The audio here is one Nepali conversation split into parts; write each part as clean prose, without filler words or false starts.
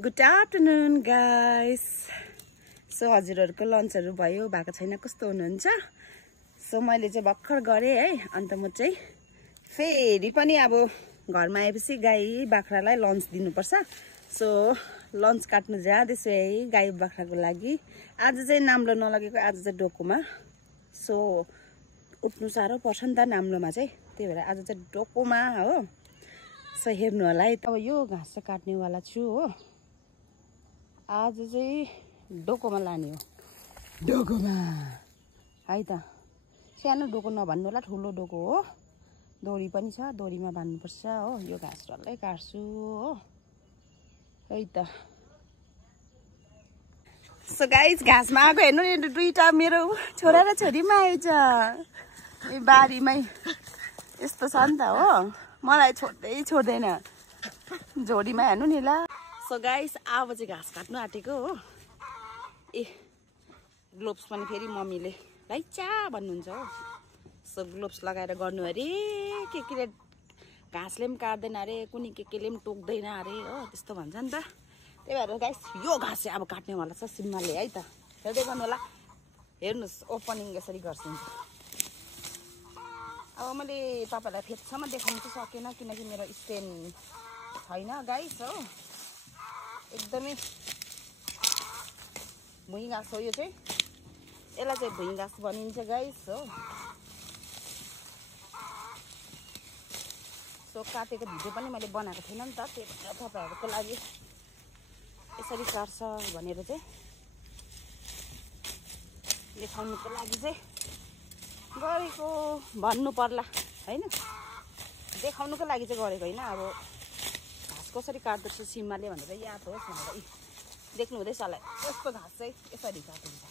Good afternoon guys. सो हजुरहरूको लन्चहरू भयो भएको छैन, कस्तो हुनुहुन्छ? सो मैले चाहिँ भर्खर गरेँ है। अन्त म चाहिँ फेरि पनि अब घरमा आएपछि गाई बाख्रालाई लन्च दिनुपर्छ। सो लन्च काट्नु जाँदैछु है गाई बाख्राको लागि। आज चाहिँ नाम्लो नलगेको, आज चाहिँ डोकोमा। सो उठ्नु साह्रो पर्छ नि त नाम्लोमा चाहिँ, त्यही भएर आज चाहिँ डोकोमा हो। सो हेर्नु होला है। अब यो घाँस चाहिँ काट्नेवाला छु हो। आज चाहिँ डोकोमा लाने हो, डोकोमा है त। सानो डोको नभन्नु होला, ठुलो डोको हो। दोरी पनि छ, दोरीमा बान्नुपर्छ हो। यो घाँस डल्लै काट्छु हो है त। सो गाइस, घाँसमा आएको हेर्नु नि, दुईटा मेरो छोरा र छोरीमा आएछ बारीमै। यस्तो छ नि त हो, मलाई छोड्दैन झोडीमा हेर्नु नि ल। सो गाइस, अब चाहिँ घाँस काट्नु आँटेको हो। ए ग्लोभ्स पनि फेरि मम्मीले लाइचा भन्नुहुन्छ हो। सो ग्लोभ्स लगाएर गर्नु अरे। के घाँसले पनि काट्दैन अरे, कुनै केले पनि टोक्दैन अरे हो, त्यस्तो भन्छ नि त। त्यही भएर गाइस यो घाँस चाहिँ अब काट्नेवाला छ सिम्माले है त। हेर्दै गर्नु होला, हेर्नुहोस् ओपनिङ यसरी गर्छु। अब मैले तपाईँलाई फेदसम्म देखाउनु चाहिँ सकेन, किनकि मेरो स्ट्यान्ड छैन गाइस हो। एकदमै भुइँ घाँस हो यो चाहिँ, यसलाई चाहिँ भुइँ घाँस भनिन्छ गाइस हो। सो काटेको भिडियो पनि मैले बनाएको थिइनँ नि त, त्यही भएर तपाईँहरूको लागि यसरी काट्छ भनेर चाहिँ देखाउनुको लागि चाहिँ गरेको भन्नु पर्ला होइन। देखाउनुको लागि चाहिँ गरेको होइन। अब घाँस कसरी काट्दछ सिम्माले भनेर याद होस् भनेर। देख्नु हुँदैछ होला, यस्तो घाँस चाहिँ यसरी काटिन्छ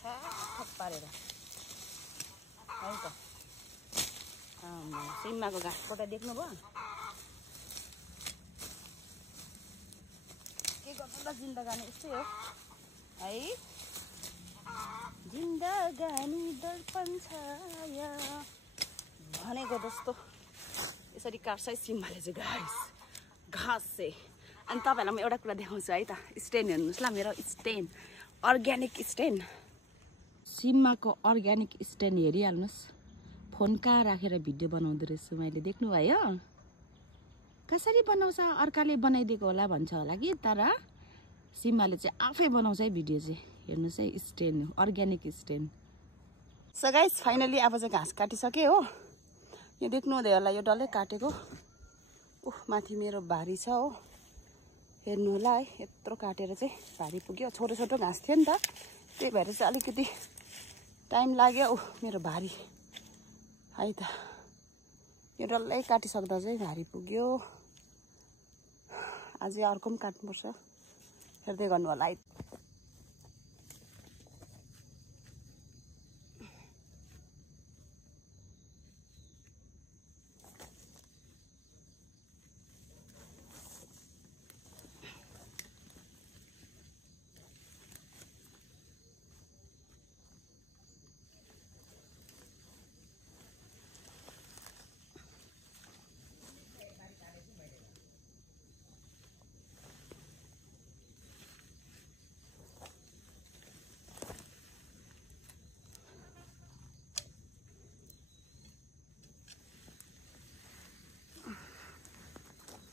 छ्याक पारेर है त। सिम्माको घाँसबाट देख्नुभयो के गर्नु ल, जिन्दगानी यस्तै हो है। जिन्दगानी दर्पण छाया भनेको जस्तो यसरी काट्छ है सिम्माले चाहिँ गाइस घाँस चाहिँ। अनि तपाईँहरूलाई म एउटा कुरा देखाउँछु है त। स्ट्यान्ड हेर्नुहोस् ल, मेरो स्ट्यान्ड अर्ग्यानिक स्ट्यान्ड, सिम्माको अर्ग्यानिक स्ट्यान्ड हेरिहाल्नुहोस्। फोन कहाँ राखेर भिडियो बनाउँदो रहेछु मैले, देख्नुभयो कसरी बनाउँछ। अर्काले बनाइदिएको होला भन्छ होला कि, तर सिम्माले चाहिँ आफै बनाउँछ है भिडियो चाहिँ। हेर्नुहोस् है stand, organic stand. So guys finally अब चाहिँ घाँस काटिसकेँ हो। यो देख्नु हुँदै होला, यो डल्लै काटेको। ओह माथि मेरो भारी छ हो, हेर्नु होला है। यत्रो काटेर चाहिँ भारी पुग्यो। छोटो छोटो घाँस थियो नि त, त्यही भएर चाहिँ अलिकति टाइम लाग्यो। ओह मेरो भारी है त। यो डल्लै काटिसक्दा चाहिँ भारी पुग्यो। अझै अर्को पनि काट्नुपर्छ, हेर्दै गर्नु होला है।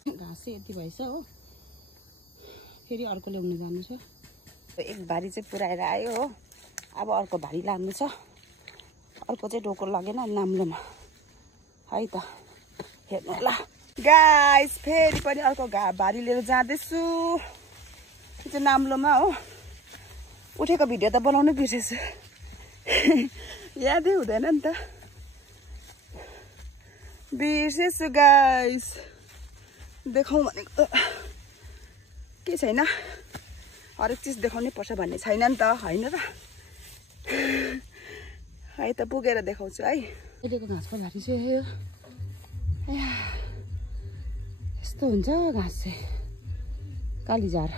घाँस चाहिँ यति भएछ हो, फेरि अर्को ल्याउनु जानु छ। एक भारी चाहिँ पुऱ्याएर आयो हो, अब अर्को भारी लानु छ। अर्को चाहिँ डोको लगेन नाम्लोमा है त। हेर्नु होला गाइस, फेरि पनि अर्को भारी लिएर जाँदैछु। यो चाहिँ नाम्लोमा हो। उठेको भिडियो त बनाउनु बिर्सेछु यादै हुँदैन नि त, बिर्सेछु गाइस। देखाउँ भनेको त के छैन, हरेक चिज देखाउनै पर्छ भन्ने छैन नि त होइन र है त। पुगेर देखाउँछु है। अहिलेको घाँसको भारी चाहिँ यो यस्तो हुन्छ घाँस चाहिँ, कालीझार।